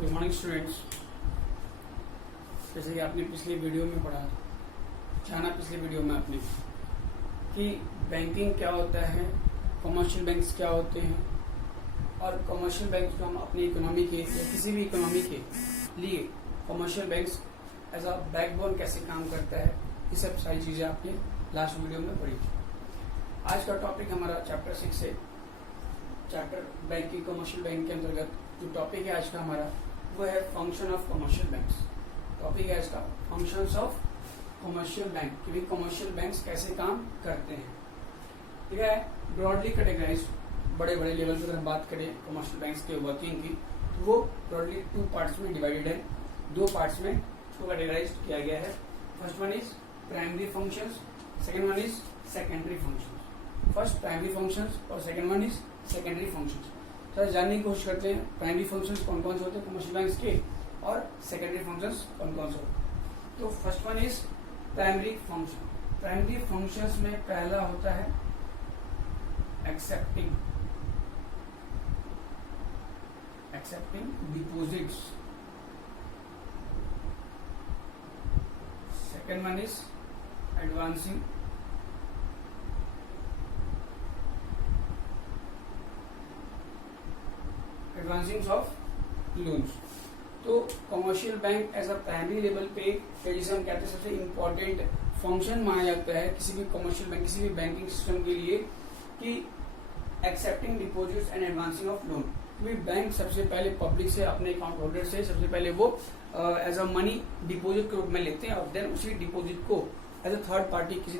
Good morning students. जैसे कि आपने पिछले वीडियो में पढ़ा, जाना पिछले वीडियो में आपने कि बैंकिंग क्या होता है, कमर्शियल बैंक्स क्या होते हैं और कमर्शियल बैंक्स को हम अपनी इकोनॉमी के या किसी भी इकोनॉमी के लिए commercial banks as a backbone कैसे काम करता है, ये सब सारी चीजें आपने लास्ट वीडियो में पढ़ी थी। आज का टॉपिक हमारा चैप्टर 6 है। चैप्टर बैंकिंग कमर्शियल बैंक के अंतर्गत जो टॉपिक है आज का हमारा वो है function of commercial banks. Topic है इसका फंक्शंस ऑफ कमर्शियल बैंक, कि भाई कमर्शियल बैंक्स कैसे काम करते हैं। ठीक है, ब्रॉडली कैटेगराइज, बड़े बड़े लेवल पर अगर हम बात करें कमर्शियल बैंक्स के वर्किंग की, तो वो ब्रॉडली 2 पार्ट्स में डिवाइडेड है। 2 पार्ट्स में इसको कैटेगराइज किया गया है। First one is primary functions, second one is secondary functions. First primary functions और second one is secondary functions. Sir जानने की कोशिश करते हैं प्राइमरी फंक्शंस कौन कौन से होते हैं कमर्शियल बैंक्स के और सेकेंडरी फंक्शंस कौन कौन से होते हैं। तो first one is primary function. Primary functions में पहला होता है accepting deposits. Second one is advancing of loans. तो commercial bank as a primary level पे जिसे हम कहते हैं सबसे इम्पोर्टेंट फंक्शन माना जाता है किसी भी कमर्शियल बैंक, किसी भी बैंकिंग सिस्टम के लिए, कि accepting deposits and advancing of loan. Bank सबसे पहले पब्लिक से, अपने अकाउंट होल्डर से सबसे पहले वो एज अ मनी डिपॉजिट के रूप में लेते हैं और देन उसी डिपॉजिट को एज अ थर्ड पार्टी किसी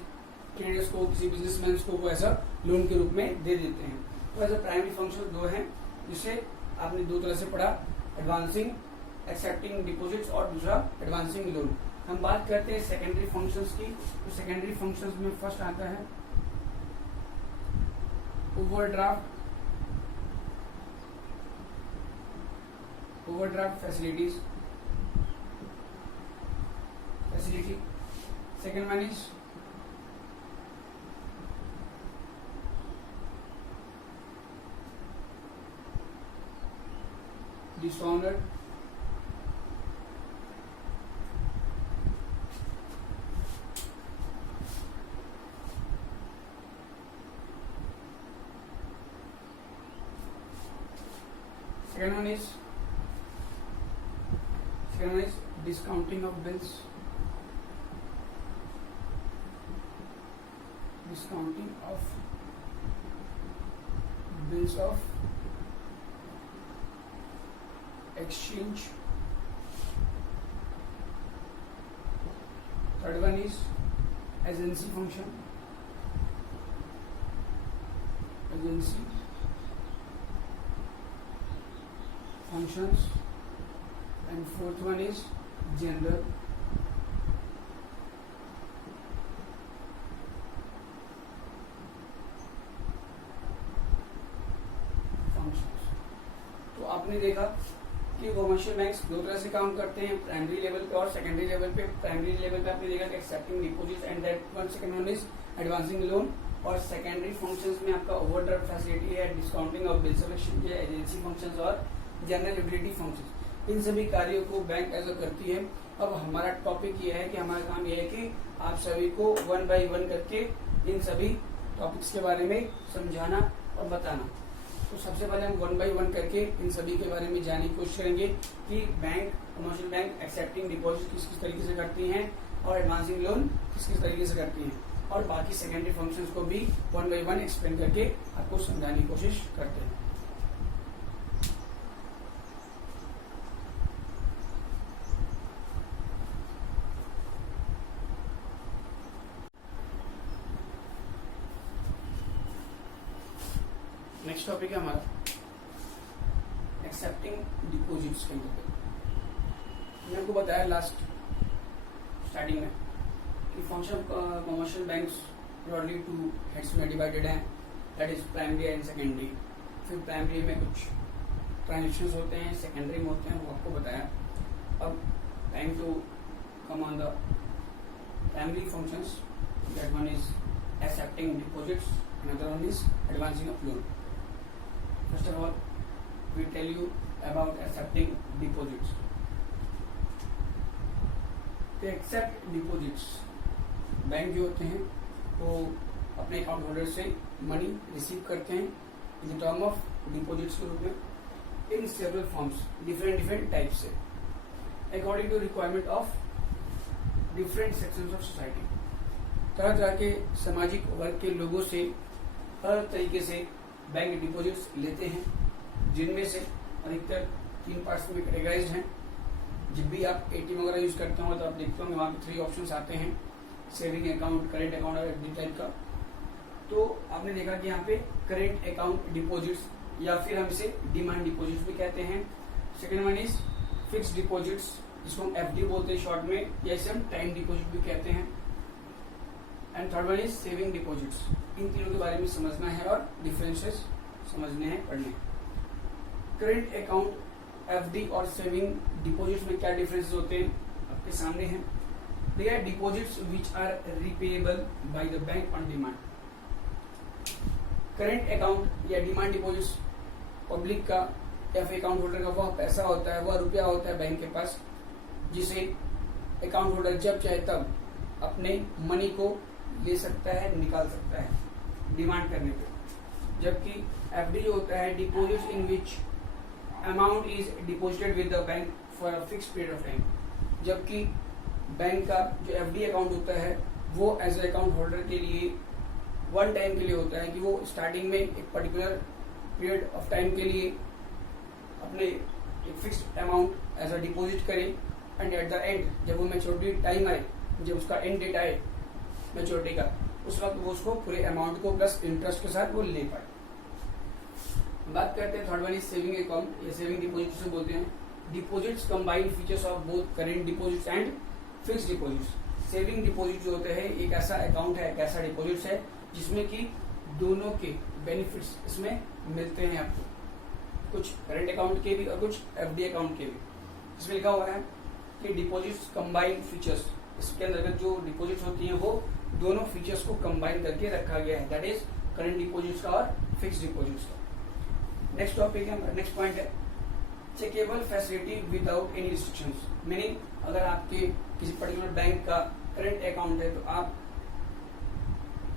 ट्रेडर्स को, किसी बिजनेसमैन को वो एज अ लोन के रूप में दे देते हैं। तो एज अ प्राइमरी फंक्शन 2 हैं, जिससे आपने 2 तरह से पढ़ा, एडवांसिंग एक्सेप्टिंग डिपॉजिट्स और दूसरा एडवांसिंग लोन। हम बात करते हैं सेकेंडरी फंक्शंस की। तो सेकेंडरी फंक्शंस में फर्स्ट आता है overdraft facility. Second one is dishonoured second one is discounting of bills, of exchange. Third one is agency function, functions, and fourth one is general functions। तो आपने देखा कि commercial banks 2 तरह से काम करते हैं, प्राइमरी लेवल पे और सेकेंडरी लेवल पे। प्राइमरी लेवल पे आपने देखा कि accepting deposits and that one, second one is advancing loan. और सेकेंडरी फंक्शंस में आपका ओवरड्राफ्ट फैसिलिटी है, discounting of bills of exchange है, एजेंसी फंक्शंस और जनरल लिक्विडिटी फंक्शंस। इन सभी कार्यों को बैंक एज करती है। अब हमारा टॉपिक ये है कि हमारा काम ये है कि आप सभी को 1 बाय 1 करके इन सभी टॉपिक्स के बारे में समझाना और बताना। तो सबसे पहले हम 1 बाय 1 करके इन सभी के बारे में जानने की कोशिश करेंगे कि bank, commercial bank accepting deposit किस किस तरीके से करती हैं और एडवांसिंग लोन किस किस तरीके से करती हैं, और बाकी सेकेंडरी फंक्शंस को भी 1 बाय 1 एक्सप्लेन करके आपको समझाने की कोशिश करते हैं। नेक्स्ट टॉपिक है हमारा एक्सेप्टिंग डिपॉजिट्स के अंतर्गत। मैंने आपको बताया लास्ट स्टार्टिंग में कि function commercial banks broadly 2 heads में डिवाइडेड हैं, that is primary and secondary. फिर प्राइमरी में कुछ ट्रांजेक्शन्स होते हैं, सेकेंडरी में होते हैं, वो आपको बताया। अब time to come on the primary functions, that one is accepting deposits, another one is advancing of loan. First of all, we tell you about accepting deposits. They accept deposits. Bank जो होते हैं वो अपने account holder से money receive करते हैं in the term of deposits के रूप में in several forms, different type से, according to requirement of different sections of society. तरह तरह के सामाजिक वर्ग के लोगों से हर तरीके से बैंक डिपॉजिट्स लेते हैं, जिनमें से अधिकतर 3 पार्ट्स में कैटेगराइज्ड हैं। जब भी आप एटीएम वगैरह यूज करते हो तो आप देखते होंगे वहाँ पे 3 ऑप्शंस आते हैं, सेविंग अकाउंट, करेंट अकाउंट और एफडी टाइप का। तो आपने देखा कि यहाँ पे करेंट अकाउंट डिपॉजिट्स या फिर हम इसे डिमांड डिपॉजिट्स भी कहते हैं। Second one is fixed deposits, जिसको हम एफडी बोलते हैं शॉर्ट में, या इसे हम टाइम डिपॉजिट भी कहते हैं। And third one is saving deposits. इन तीनों के बारे में समझना है और डिफरेंसेस समझने हैं, पढ़ने। करेंट अकाउंट, एफडी और सेविंग डिपॉजिट्स में क्या डिफरेंसेस होते हैं आपके सामने हैं। They are deposits which are repayable by the bank on demand. Current account या डिमांड डिपॉजिट्स पब्लिक का या फिर अकाउंट होल्डर का वह पैसा होता है, वह रुपया होता है बैंक के पास, जिसे अकाउंट होल्डर जब चाहे तब अपने मनी को ले सकता है, निकाल सकता है डिमांड करने पे। जबकि एफडी जो होता है, deposits in which amount is deposited with the bank for a fixed period of time. जबकि बैंक का जो एफडी अकाउंट होता है वो एज ए अकाउंट होल्डर के लिए वन टाइम के लिए होता है कि वो स्टार्टिंग में एक पर्टिकुलर पीरियड ऑफ टाइम के लिए अपने एक fixed amount as a deposit करे, एंड एट द एंड जब वो मैच्योरिटी टाइम आए, जब उसका एंड डेट आए मैच्योरिटी का, उस वक्त वो उसको पूरे अमाउंट को प्लस इंटरेस्ट के साथ वो ले पाए। बात करते हैं third one is saving account या सेविंग डिपॉजिट से बोलते हैं। Deposits combine features of both current deposits and fixed deposits. Saving deposit जो होते हैं एक ऐसा अकाउंट है, एक ऐसा डिपॉजिट्स है जिसमें कि दोनों के बेनिफिट्स इसमें मिलते हैं आपको, कुछ करेंट अकाउंट के भी और कुछ एफडी अकाउंट के भी। इसमें लिखा हुआ है कि डिपॉजिट्स कंबाइन फीचर्स, इसके अंतर्गत जो डिपॉजिट्स होती हैं वो दोनों फीचर्स को कंबाइन करके रखा गया है, दैट इज करेंट डिपॉजिट्स का और फिक्स्ड डिपॉजिट्स का। नेक्स्ट टॉपिक है, नेक्स्ट पॉइंट है checkable facility without any restrictions. Meaning अगर आपके किसी पर्टिकुलर बैंक का करेंट अकाउंट है तो आप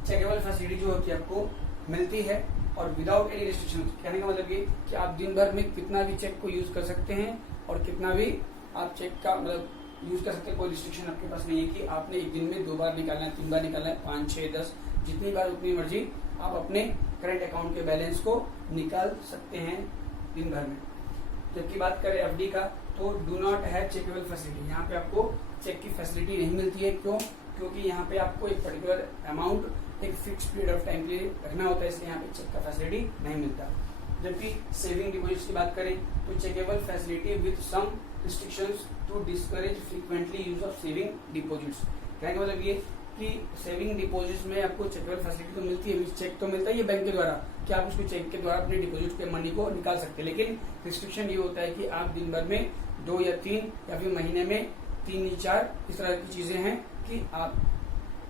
चेकेबल फैसिलिटी जो होती है आपको मिलती है और विदाउट एनी रिस्ट्रिक्शन। कहने का मतलब ये कि आप दिन भर में कितना भी चेक को यूज कर सकते हैं और कितना भी आप चेक का मतलब यूज कर सकते हैं, कोई रिस्ट्रिक्शन आपके पास नहीं है कि आपने एक दिन में 2 बार निकालना है, 3 बार निकालना है, 5, 6, 10, जितनी बार उतनी मर्जी आप अपने करेंट अकाउंट के बैलेंस को निकाल सकते हैं दिन भर में। जबकि बात करें एफडी का तो do not have checkable facility, यहाँ पे आपको चेक की फैसिलिटी नहीं मिलती है। क्यों? क्योंकि यहाँ पे आपको एक पर्टिकुलर अमाउंट एक फिक्स पीरियड ऑफ टाइम के लिए रखना होता है, इसलिए यहाँ पे चेक का फैसिलिटी नहीं मिलता। जबकि सेविंग डिपॉजिट्स की बात करें तो checkable facility with some restrictions to discourage frequently use of saving deposits. कहने का मतलब ये कि सेविंग डिपॉजिट्स में आपको चेकेबल फैसिलिटी तो मिलती है, चेक तो मिलता ही है बैंक के द्वारा कि आप उसको चेक के द्वारा अपने डिपॉजिट के मनी को निकाल सकते हैं, लेकिन रिस्ट्रिक्शन ये होता है कि आप दिन भर में 2 या 3 या फिर महीने में 3 या 4 इस तरह की चीजें हैं कि आप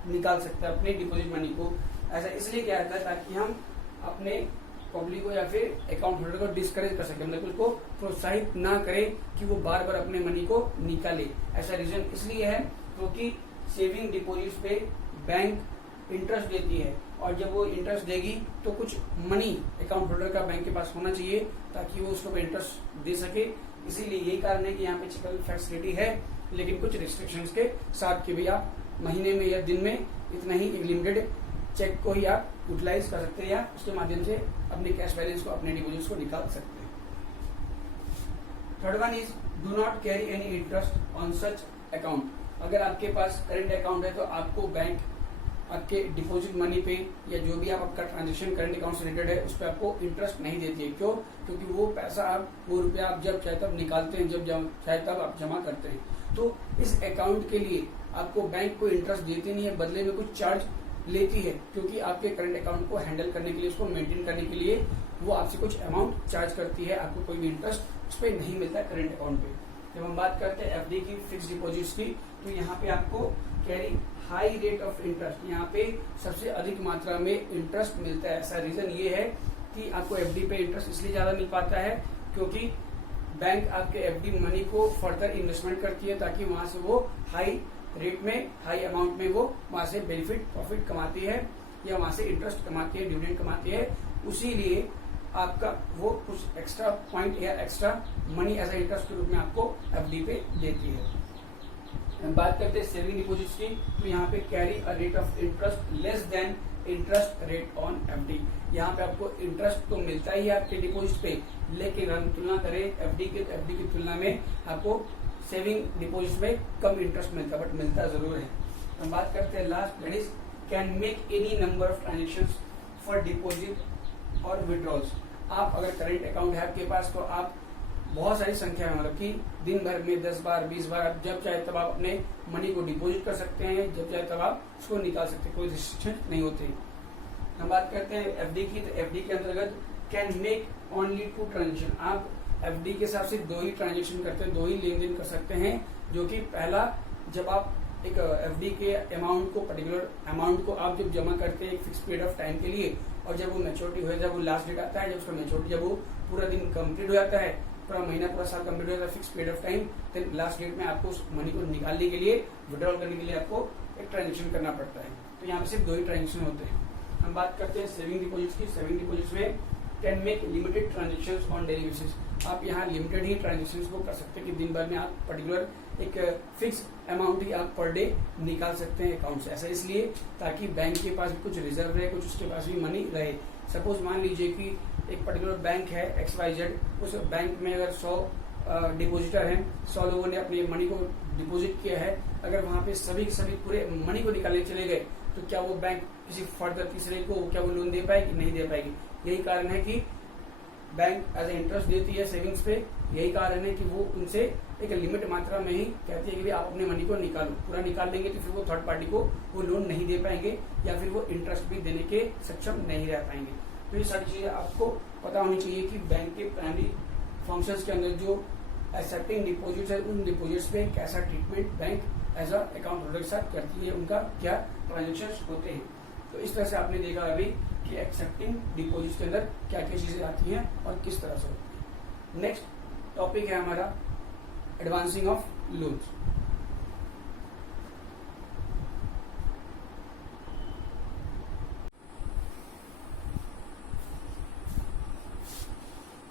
निकाल सकते हैं अपने डिपॉजिट मनी को। ऐसा इसलिए किया जाता है ताकि हम अपने पब्लिक को या फिर अकाउंट होल्डर को डिस्करेज कर सके, मतलब उसको प्रोत्साहित ना करें कि वो बार बार अपने मनी को निकाले। ऐसा रीजन इसलिए है क्योंकि सेविंग डिपॉजिट्स पे बैंक इंटरेस्ट देती है और जब वो इंटरेस्ट देगी तो कुछ मनी अकाउंट होल्डर का बैंक के पास होना चाहिए ताकि वो उसको इंटरेस्ट दे सके। इसीलिए यही कारण है कि यहाँ पे चेकेबल फैसिलिटी है, लेकिन कुछ रिस्ट्रिक्शंस के साथ कि भाई आप महीने में या दिन में इतना ही एक लिमिटेड चेक को ही आप यूटिलाइज कर सकते हैं या उसके माध्यम से अपने कैश बैलेंस को, अपने डिपॉजिट्स को निकाल सकते हैं। Third one is do not carry any interest on such account. अगर आपके पास करंट अकाउंट है तो आपको बैंक आपके डिपॉजिट मनी पे या जो भी आपका ट्रांजेक्शन करंट अकाउंट से रिलेटेड है उस पर आपको इंटरेस्ट नहीं देती है। क्यों? क्योंकि वो पैसा आप वो रुपया आप जब चाहे तब निकालते हैं, जब चाहे तब आप जमा करते हैं। तो इस अकाउंट के लिए आपको बैंक को इंटरेस्ट देती नहीं है, बदले में कुछ चार्ज लेती है, क्योंकि आपके करंट अकाउंट को हैंडल करने के लिए, उसको मेंटेन करने के लिए वो आपसे कुछ अमाउंट चार्ज करती है। आपको कोई भी इंटरेस्ट उस पर नहीं मिलता है करंट अकाउंट पे। जब हम बात करते हैं एफडी की, फिक्स डिपॉजिट्स की, तो यहाँ पे आपको carry high rate of interest, यहाँ पे सबसे अधिक मात्रा में इंटरेस्ट मिलता है। ऐसा रीजन ये है कि आपको एफडी पे इंटरेस्ट इसलिए ज्यादा मिल पाता है क्योंकि बैंक आपके एफडी मनी को फर्दर इन्वेस्टमेंट करती है ताकि वहां से वो हाई रेट में, हाई अमाउंट में वो वहां से बेनिफिट प्रॉफिट कमाती है या वहां से इंटरेस्ट कमाती है, डिविडेंड कमाती है। उसी लिए आपका वो कुछ एक्स्ट्रा पॉइंट या extra money as a interest के रूप में आपको एफडी पे देती है। हम बात करते हैं सेविंग डिपॉजिट्स की, तो यहाँ पे carry a rate of interest less than interest rate on FD. यहाँ पे आपको इंटरेस्ट तो मिलता ही है आपके डिपॉजिट पे, लेकिन हम तुलना करें एफडी की तुलना में आपको सेविंग डिपॉजिट में कम इंटरेस्ट मिलता है, बट मिलता जरूर है। हम बात करते हैं last, that is can make any number of transactions for deposit और विड्रॉल्स। आप अगर करेंट अकाउंट है आपके पास तो आप बहुत सारी संख्या में, मतलब कि दिन भर में 10 बार 20 बार आप जब चाहे तब आप अपने मनी को डिपॉजिट कर सकते हैं, जब चाहे तब आप उसको निकाल सकते हैं, कोई रिस्ट्रिक्शन नहीं होती। हम बात करते हैं एफडी की, तो एफडी के अंतर्गत कैन मेक ओनली 2 ट्रांजेक्शन। आप एफडी के हिसाब से 2 ही ट्रांजेक्शन करते हैं, 2 ही लेन देन कर सकते हैं। जो कि पहला, जब आप एक एफडी के अमाउंट को, पर्टिकुलर अमाउंट को आप जब जमा करते हैं एक फिक्स पीरियड ऑफ टाइम के लिए, और जब वो मैच्योरिटी हो जाए, जब वो लास्ट डेट आता है, जब उसका मैच्योरिटी, जब वो पूरा दिन कंप्लीट हो जाता है, पूरा महीना पूरा साल कंप्लीट हो जाता है, fix period of time, then last date में आपको उस मनी को निकालने के लिए, विड्रॉल करने के लिए आपको एक ट्रांजेक्शन करना पड़ता है। तो यहाँ पे सिर्फ 2 ही ट्रांजेक्शन होते हैं। हम बात करते हैं सेविंग डिपॉजिट्स की। सेविंग डिपॉजिट्स में can make limited transactions on daily basis. आप यहाँ लिमिटेड ही ट्रांजेक्शंस को कर सकते हैं कि दिन भर में आप पर्टिकुलर एक फिक्स अमाउंट ही आप पर डे निकाल सकते हैं अकाउंट से। ऐसा इसलिए ताकि बैंक के पास भी कुछ रिजर्व रहे, कुछ उसके पास भी मनी रहे। सपोज मान लीजिए कि एक पर्टिकुलर बैंक है XYZ, उस बैंक में अगर 100 डिपोजिटर हैं, 100 लोगों ने अपनी मनी को डिपॉजिट किया है, अगर वहां पे सभी पूरे मनी को निकालने चले गए तो क्या वो बैंक किसी फर्दर तीसरे को क्या वो लोन दे पाएगी? नहीं दे पाएगी। यही कारण है कि बैंक एज ए इंटरेस्ट देती है सेविंग्स पे। यही कारण है कि वो उनसे एक लिमिट मात्रा में ही कहती है कि आप अपने मनी को निकालो। पूरा निकाल लेंगे तो फिर वो थर्ड पार्टी को वो लोन नहीं दे पाएंगे या फिर वो इंटरेस्ट भी देने के सक्षम नहीं रह पाएंगे। तो ये सारी चीजें आपको पता होनी चाहिए कि बैंक के प्राइमरी फंक्शंस के अंदर जो एक्सेप्टिंग डिपॉजिट्स है, उन डिपॉजिट्स पे कैसा treatment bank as a account holder के साथ करती है, उनका क्या ट्रांजेक्शन होते हैं। तो इस तरह से आपने देखा अभी कि एक्सेप्टिंग डिपॉजिट के अंदर क्या क्या चीजें आती हैं और किस तरह से होती है। नेक्स्ट टॉपिक है हमारा advancing of loans.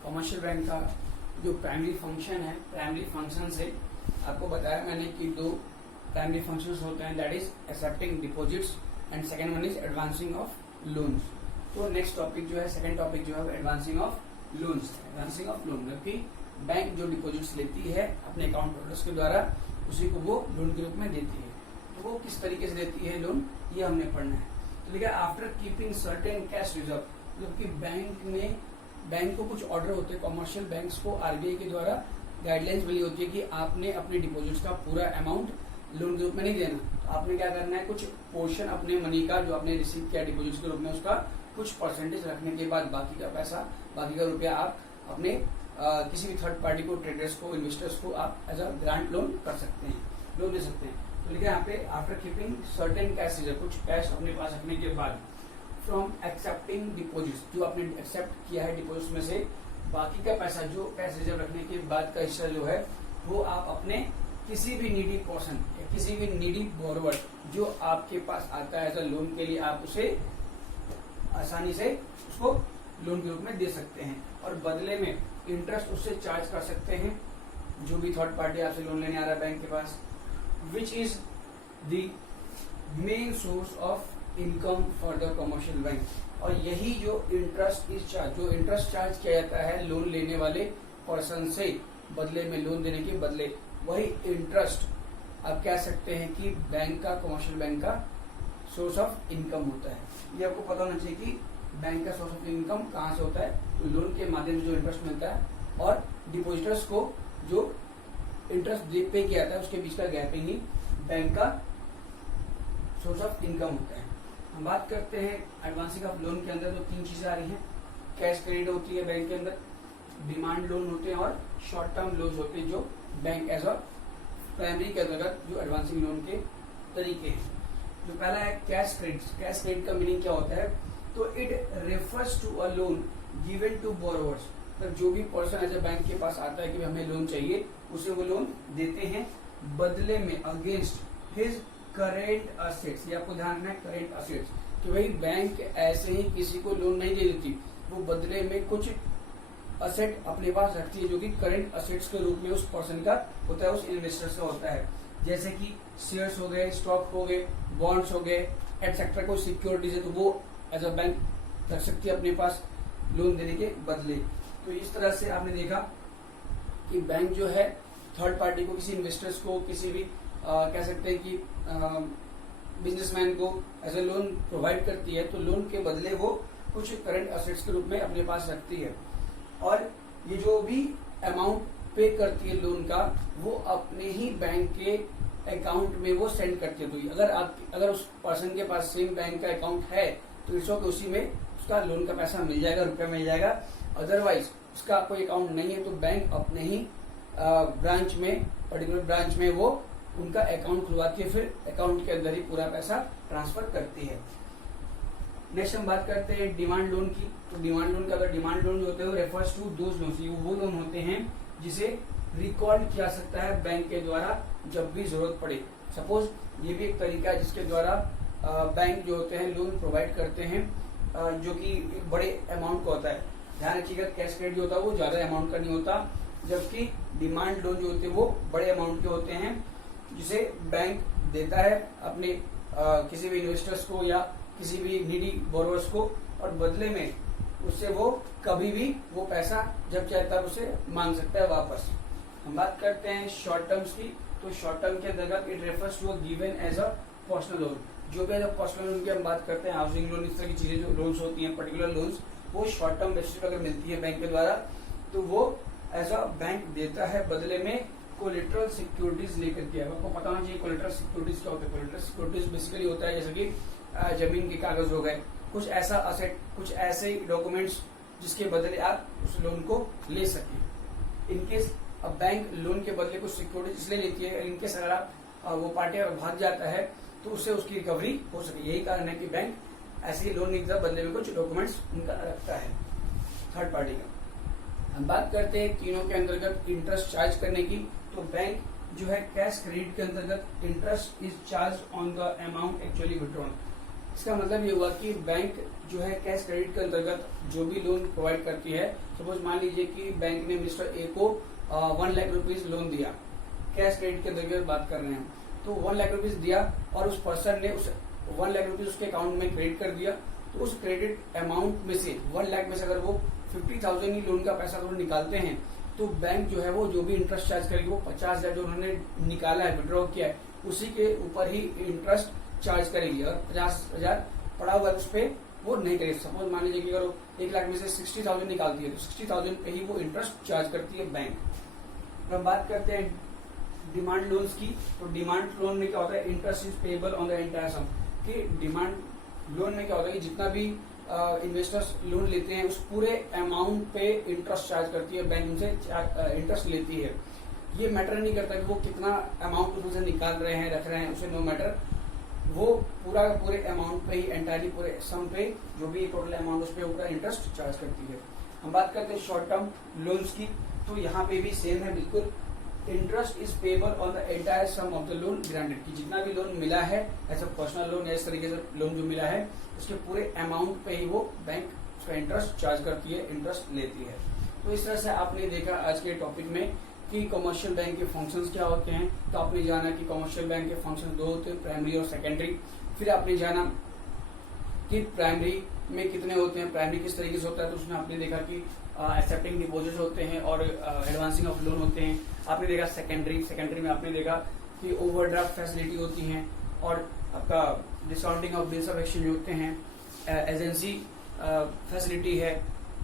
Commercial bank का जो प्राइमरी फंक्शन है, प्राइमरी फंक्शन से आपको बताया मैंने कि 2 प्राइमरी फंक्शंस होते हैं, that is accepting deposits and second one is advancing of loans. तो नेक्स्ट टॉपिक जो है, सेकंड टॉपिक जो है advancing of loans. Advancing of loan मतलब कि बैंक जो डिपॉजिट्स लेती है अपने अकाउंट होल्डर्स के द्वारा, उसी को वो लोन के रूप में देती है। तो वो किस तरीके से देती है लोन, ये हमने पढ़ना है। तो लिखा after keeping certain cash reserve, मतलब कि बैंक को कुछ ऑर्डर होते हैं, कमर्शियल बैंक्स को आरबीआई के द्वारा गाइडलाइंस मिली होती है कि आपने अपने डिपॉजिट्स का पूरा अमाउंट लोन के रूप में नहीं देना। तो आपने क्या करना है, कुछ पोर्शन अपने मनी का जो आपने रिसीव किया डिपॉजिट्स के रूप में, उसका कुछ परसेंटेज रखने के बाद बाकी का पैसा, बाकी का रुपया आप अपने किसी भी थर्ड पार्टी को, ट्रेडर्स को, इन्वेस्टर्स को आप एज अ ग्रांट लोन कर सकते हैं, लोन दे सकते हैं। तो लिखा यहाँ पे after keeping certain cash reserve, कुछ कैश अपने पास रखने के बाद, फ्रॉम एक्सेप्टिंग डिपॉजिट्स, जो आपने एक्सेप्ट किया है डिपॉजिट्स में से, बाकी का पैसा जो कैश रिजर्व रखने के बाद का हिस्सा जो है वो आप अपने किसी भी नीडी पर्सन या किसी भी नीडी बोरोवर जो आपके पास आता है एज अ लोन के लिए, आप उसे आसानी से उसको लोन के रूप में दे सकते हैं और बदले में इंटरेस्ट उससे चार्ज कर सकते हैं, जो भी थर्ड पार्टी आपसे लोन लेने आ रहा है बैंक के पास, which is the main source of income for the commercial bank. और यही जो इंटरेस्ट इज चार्ज, जो इंटरेस्ट चार्ज किया जाता है लोन लेने वाले पर्सन से बदले में, लोन देने के बदले, वही इंटरेस्ट आप कह सकते हैं कि बैंक का, कमर्शियल बैंक का सोर्स ऑफ इनकम होता है। ये आपको पता होना चाहिए कि बैंक का सोर्स ऑफ इनकम कहाँ से होता है। तो लोन के माध्यम से जो इंटरेस्ट मिलता है और डिपॉजिटर्स को जो इंटरेस्ट पे किया जाता है, उसके बीच का गैपिंग ही बैंक का सोर्स ऑफ इनकम होता है। हम बात करते हैं एडवांसिंग ऑफ लोन के अंदर जो 3 चीजें आ रही हैं, कैश क्रेडिट होती है बैंक के अंदर, डिमांड लोन होते हैं और शॉर्ट टर्म लोन होते हैं, जो बैंक एज अ प्राइमरी के अंतर्गत जो एडवांसिंग लोन के तरीके हैं। जो पहला है कैश क्रेडिट। कैश क्रेडिट का मीनिंग क्या होता है, तो it refers to a loan given to borrowers, मतलब जो भी पर्सन एज ए बैंक के पास आता है कि हमें लोन चाहिए, उसे वो लोन देते हैं बदले में अगेंस्ट हिज करेंट असेट्स। ये आपको ध्यान रखना है, करेंट असेट्स, कि भाई बैंक ऐसे ही किसी को लोन नहीं दे देती, वो बदले में कुछ असेट अपने पास रखती है जो कि करंट असेट्स के रूप में उस पर्सन का होता है, उस इन्वेस्टर्स का होता है। जैसे कि शेयर्स हो गए, स्टॉक हो गए, बॉन्ड्स हो गए, एटसेट्रा, कोई सिक्योरिटीज है तो वो एज अ बैंक रख सकती है अपने पास लोन देने के बदले। तो इस तरह से आपने देखा कि बैंक जो है थर्ड पार्टी को, किसी इन्वेस्टर्स को, किसी भी कह सकते हैं कि बिजनेसमैन को एज ए लोन प्रोवाइड करती है, तो लोन के बदले वो कुछ करंट असेट्स के रूप में अपने पास रखती है। और ये जो भी अमाउंट पे करती है लोन का, वो अपने ही बैंक के अकाउंट में वो सेंड करती है। तो अगर उस पर्सन के पास सेम बैंक का अकाउंट है तो इस वक्त उसी में उसका लोन का पैसा मिल जाएगा, रुपया मिल जाएगा। अदरवाइज उसका कोई अकाउंट नहीं है तो बैंक अपने ही ब्रांच में, पर्टिकुलर ब्रांच में वो उनका अकाउंट खुलवाती है, फिर अकाउंट के अंदर ही पूरा पैसा ट्रांसफर करती है। नेक्स्ट हम बात करते हैं डिमांड लोन की। तो डिमांड लोन का अगर डिमांड लोन जो होते हैं वो रेफर्स टू दोज लोन, वो लोन होते हैं जिसे रिकॉर्ड किया सकता है बैंक के द्वारा जब भी जरूरत पड़े। सपोज ये भी एक तरीका है जिसके द्वारा बैंक जो होते हैं लोन प्रोवाइड करते हैं, जो कि बड़े अमाउंट का होता है। ध्यान रखिएगा, कैश क्रेडिट जो होता है वो ज्यादा अमाउंट का नहीं होता, जबकि डिमांड लोन जो होते हैं वो बड़े अमाउंट के होते हैं, जिसे बैंक देता है अपने किसी भी इन्वेस्टर्स को या किसी भी नीडी बोरोवर्स को, और बदले में उससे वो कभी भी वो पैसा जब चाहे तब उसे मांग सकता है वापस। हम बात करते हैं शॉर्ट टर्म्स की। तो शॉर्ट टर्म के अंतर्गत it refers to given as a personal loan. जो भी जब पर्सनल लोन की हम बात करते हैं, हाउसिंग लोन, इस तरह की चीजें जो लोन्स होती हैं, पर्टिकुलर लोन्स, वो शॉर्ट टर्म बेसिस पर अगर मिलती है बैंक के द्वारा तो वो एज अ बैंक देता है बदले में कोलेटरल सिक्योरिटीज लेकर के। आपको पता होना चाहिए कोलेटरल सिक्योरिटीज क्या होता है। कोलेटरल सिक्योरिटीज बेसिकली होता है जैसे कि जमीन के कागज हो गए, कुछ ऐसा असेट, कुछ ऐसे डॉक्यूमेंट्स जिसके बदले आप उस लोन को ले सके। इनकेस अब बैंक लोन के बदले कुछ सिक्योरिटी इसलिए लेती है, इनकेस अगर आप वो पार्टी अगर भाग जाता है तो उससे उसकी रिकवरी हो सके। यही कारण है कि बैंक ऐसे ही लोन नहीं देता, बदले में कुछ डॉक्यूमेंट्स उनका रखता है थर्ड पार्टी का। हम बात करते हैं तीनों के अंतर्गत इंटरेस्ट चार्ज करने की। तो बैंक जो है कैश क्रेडिट के अंतर्गत interest is charge on the amount actually withdrawn. इसका मतलब ये हुआ कि बैंक जो है कैश क्रेडिट के अंतर्गत जो भी लोन प्रोवाइड करती है, सपोज मान लीजिए कि बैंक ने मिस्टर ए को 1 लाख रुपीज लोन दिया, कैश क्रेडिट के अंतर्गत बात कर रहे हैं, तो 1 लाख रुपीज दिया और उस पर्सन ने उस 1 लाख रुपीज उसके अकाउंट में क्रेडिट कर दिया। तो उस क्रेडिट अमाउंट में से 1 लाख में से अगर वो 50,000 ही लोन का पैसा वो निकालते हैं, तो बैंक जो है वो जो भी इंटरेस्ट चार्ज करेगी वो 50,000 जो उन्होंने निकाला है, विड्रॉ किया है, उसी के ऊपर ही इंटरेस्ट चार्ज करेगी। अगर 50,000 पड़ा हुआ है उस पर वो नहीं करेगी। सपोज मान लीजिए कि अगर 1 लाख में से 60,000 निकालती है तो 60,000 पे ही वो इंटरेस्ट चार्ज करती है बैंक। तो हम बात करते हैं डिमांड लोन्स की। तो डिमांड लोन में क्या होता है, interest is payable on the entire sum. कि डिमांड लोन में क्या होता है कि जितना भी इन्वेस्टर्स लोन लेते हैं उस पूरे अमाउंट पे इंटरेस्ट चार्ज करती है बैंक, उनसे इंटरेस्ट लेती है। ये मैटर नहीं करता कि वो कितना अमाउंट उसमें से निकाल रहे हैं, रख रहे हैं, उसे नो मैटर, वो पूरा पूरे अमाउंट पे ही, एंटायरली पूरे सम पे जो भी टोटल अमाउंट उस पे ऊपर इंटरेस्ट चार्ज करती है। हम बात करते हैं शॉर्ट टर्म लोन्स की। तो यहाँ पे भी सेम है बिल्कुल, interest is payable on the entire sum of the loan granted. कि जितना भी लोन मिला है ऐसा पर्सनल लोन या इस तरीके से लोन जो मिला है उसके पूरे अमाउंट पे ही वो बैंक उसका इंटरेस्ट चार्ज करती है, इंटरेस्ट लेती है। तो इस तरह से आपने देखा आज के टॉपिक में कि कमर्शियल बैंक के फंक्शंस क्या होते हैं। तो आपने जाना कि कमर्शियल बैंक के फंक्शन 2 होते हैं, प्राइमरी और सेकेंडरी। फिर आपने जाना कि प्राइमरी में कितने होते हैं, प्राइमरी किस तरीके से होता है, तो उसमें आपने देखा कि एक्सेप्टिंग डिपॉजिट होते हैं और एडवांसिंग ऑफ लोन होते हैं। आपने देखा सेकेंडरी में आपने देखा कि ओवरड्राफ्ट फैसिलिटी होती हैं और आपका discounting of bills of exchange होते हैं, एजेंसी फैसिलिटी है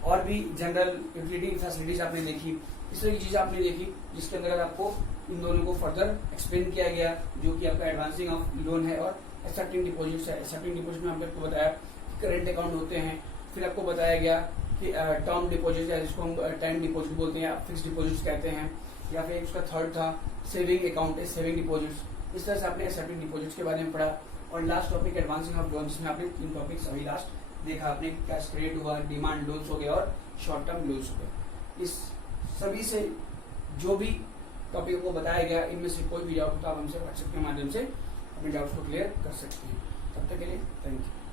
और भी जनरल यूटिलिटी फैसिलिटीज आपने देखी। इस तरह की चीजें आपने देखी जिसके अंदर आपको इन दोनों को फर्दर एक्सप्लेन किया गया, जो कि आपका एडवांसिंग ऑफ लोन है और एक्सेप्टिंग डिपॉजिट है। एक्सेप्टिंग डिपॉजिट में हमने आपको बताया करेंट अकाउंट होते हैं। फिर आपको बताया गया कि टर्म डिपॉजिट है जिसको हम टाइम डिपॉजिट बोलते हैं या फिक्स डिपॉजिट कहते हैं, या फिर उसका थर्ड था सेविंग अकाउंट है, सेविंग डिपॉजिट। इस तरह से आपने एक्सेप्टिंग डिपॉजिट के बारे में पढ़ा। और last topic advancing of loan, जिसमें आपने 3 टॉपिक अभी लास्ट देखा आपने, कैश क्रेडिट हुआ, डिमांड लोन्स हो गया और शॉर्ट टर्म लोन्स हो गए। इस सभी से जो भी टॉपिक को बताया गया इनमें से कोई भी डाउट हो तो आप हमसे व्हाट्सएप के माध्यम से अपने डाउट्स को क्लियर कर सकते हैं। तब तक के लिए थैंक यू।